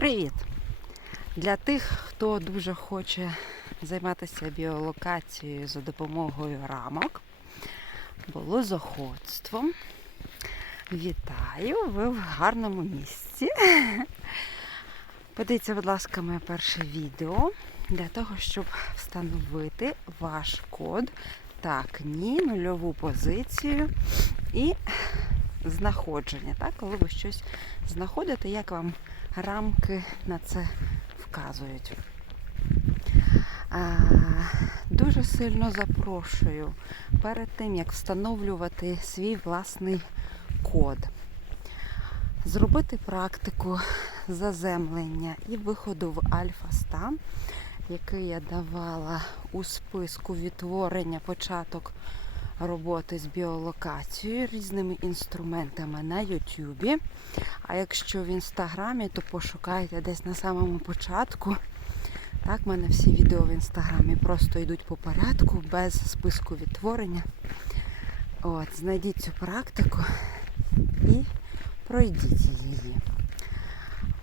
Привіт! Для тих, хто дуже хоче займатися біолокацією за допомогою рамок, було заходством. Вітаю! Ви в гарному місці. Подивіться, будь ласка, моє перше відео для того, щоб встановити ваш код так, ні, нульову позицію і знаходження. Так? Коли ви щось знаходите, як вам рамки на це вказують. А, дуже сильно запрошую перед тим, як встановлювати свій власний код, зробити практику заземлення і виходу в альфа-стан, який я давала у списку відтворення початок роботи з біолокацією різними інструментами на Ютубі. А якщо в інстаграмі, то пошукайте десь на самому початку. Так, в мене всі відео в інстаграмі просто йдуть по порядку, без списку відтворення. От, знайдіть цю практику і пройдіть її.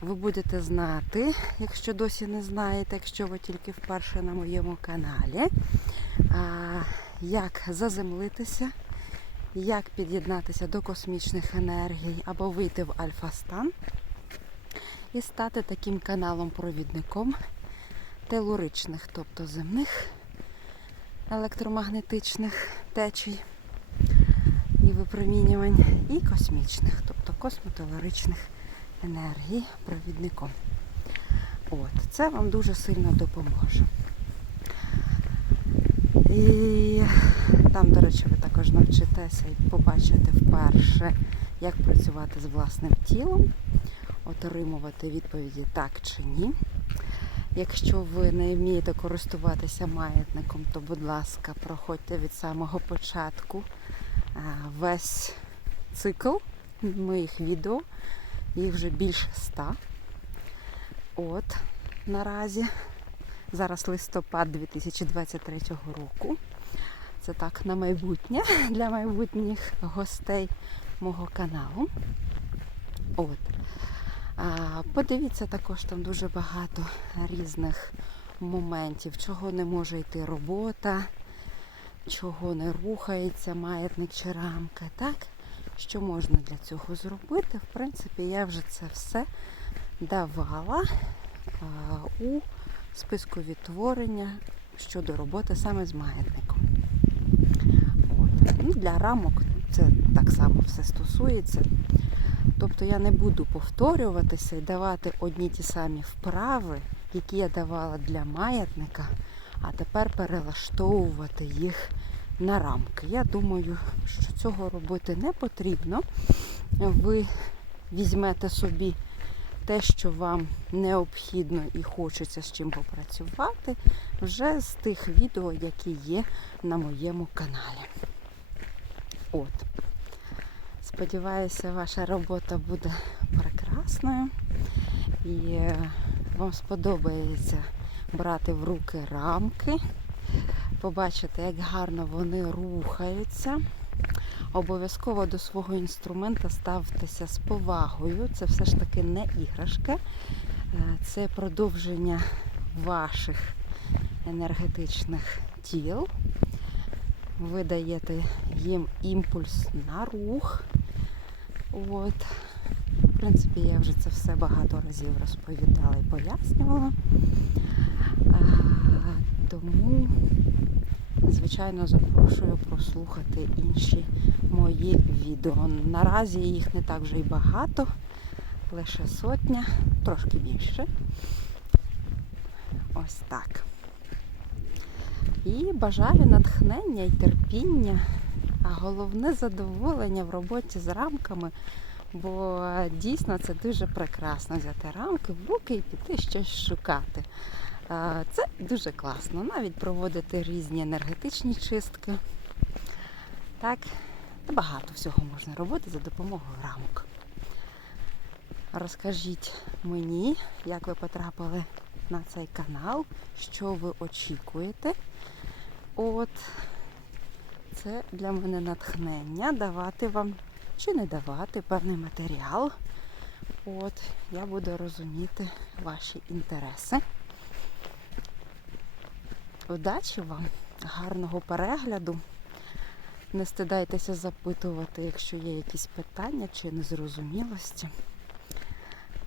Ви будете знати, якщо досі не знаєте, якщо ви тільки вперше на моєму каналі, як заземлитися, як під'єднатися до космічних енергій або вийти в альфа-стан і стати таким каналом-провідником телуричних, тобто земних електромагнетичних течій і випромінювань, і космічних, тобто космотелуричних енергій провідником. От, це вам дуже сильно допоможе. І там, до речі, ви також навчитеся і побачите вперше, як працювати з власним тілом, отримувати відповіді так чи ні. Якщо ви не вмієте користуватися маятником, то, будь ласка, проходьте від самого початку весь цикл моїх відео. Їх вже більше ста. От наразі. Зараз листопад 2023 року. Це так на майбутнє для майбутніх гостей мого каналу. От. А, Подивіться, також там дуже багато різних моментів, чого не може йти робота, чого не рухається маятник чи рамка. Так? Що можна для цього зробити? В принципі, я вже це все давала у списку відтворення щодо роботи саме з маятником. От. Ну, Для рамок це так само все стосується. Тобто я не буду повторюватися і давати одні ті самі вправи, які я давала для маятника, а тепер перелаштовувати їх на рамки. Я думаю, що цього робити не потрібно. Ви візьмете собі те, що вам необхідно і хочеться з чим попрацювати, вже з тих відео, які є на моєму каналі. От. Сподіваюся, ваша робота буде прекрасною і вам сподобається брати в руки рамки, побачити, як гарно вони рухаються. Обов'язково до свого інструмента ставтеся з повагою. Це все ж таки не іграшка, Е, це продовження ваших енергетичних тіл. Ви даєте їм імпульс на рух. От. В принципі, я вже це все багато разів розповідала і пояснювала. А, тому, звичайно, запрошую прослухати інші мої відео. Наразі їх не так вже й багато, лише сотня, трошки більше. Ось так. І бажаю натхнення і терпіння, а головне задоволення в роботі з рамками, бо дійсно це дуже прекрасно взяти рамки в руки і піти щось шукати. Це дуже класно. Навіть проводити різні енергетичні чистки. Так, багато всього можна робити за допомогою рамок. Розкажіть мені, як ви потрапили на цей канал, що ви очікуєте. От це для мене натхнення давати вам чи не давати певний матеріал От, я буду розуміти ваші інтереси. Удачі вам, гарного перегляду. Не стидайтеся запитувати, якщо є якісь питання чи незрозумілості.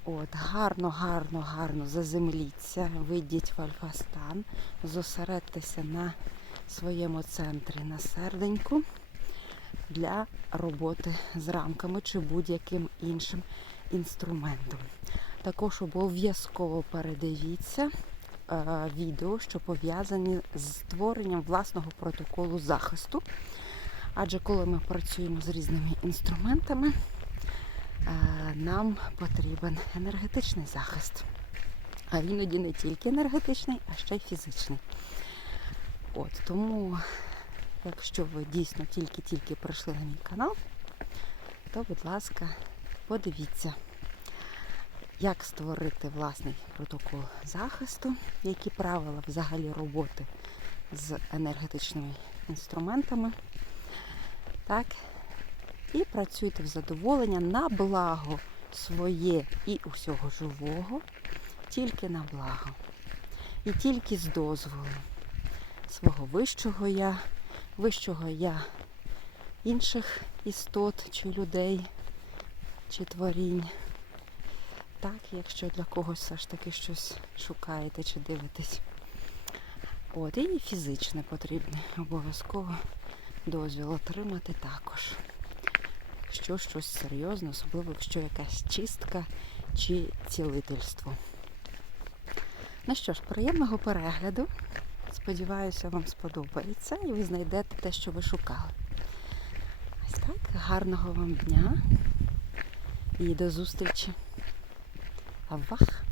От, гарно, гарно, гарно заземліться, вийдіть в альфа-стан, зосередьтеся на своєму центрі на серденьку для роботи з рамками чи будь-яким іншим інструментом. Також обов'язково передивіться е, відео, що пов'язані з створенням власного протоколу захисту. Адже коли ми працюємо з різними інструментами, е, нам потрібен енергетичний захист. А іноді не тільки енергетичний, а ще й фізичний. От тому, якщо ви дійсно тільки-тільки прийшли на мій канал, то, будь ласка, подивіться, як створити власний протокол захисту, які правила взагалі роботи з енергетичними інструментами. Так, і працюйте в задоволення на благо своє і усього живого, тільки на благо. І тільки з дозволу свого вищого я, вищого я інших істот чи людей, чи творінь. Так, якщо для когось все ж таки щось шукаєте чи дивитесь. От, і фізичне потрібне обов'язково дозвіл отримати також. Якщо щось серйозне, особливо якщо якась чистка чи цілительство. Ну що ж, приємного перегляду. Сподіваюся, вам сподобається і ви знайдете те, що ви шукали. Ось так, гарного вам дня і до зустрічі. Авах!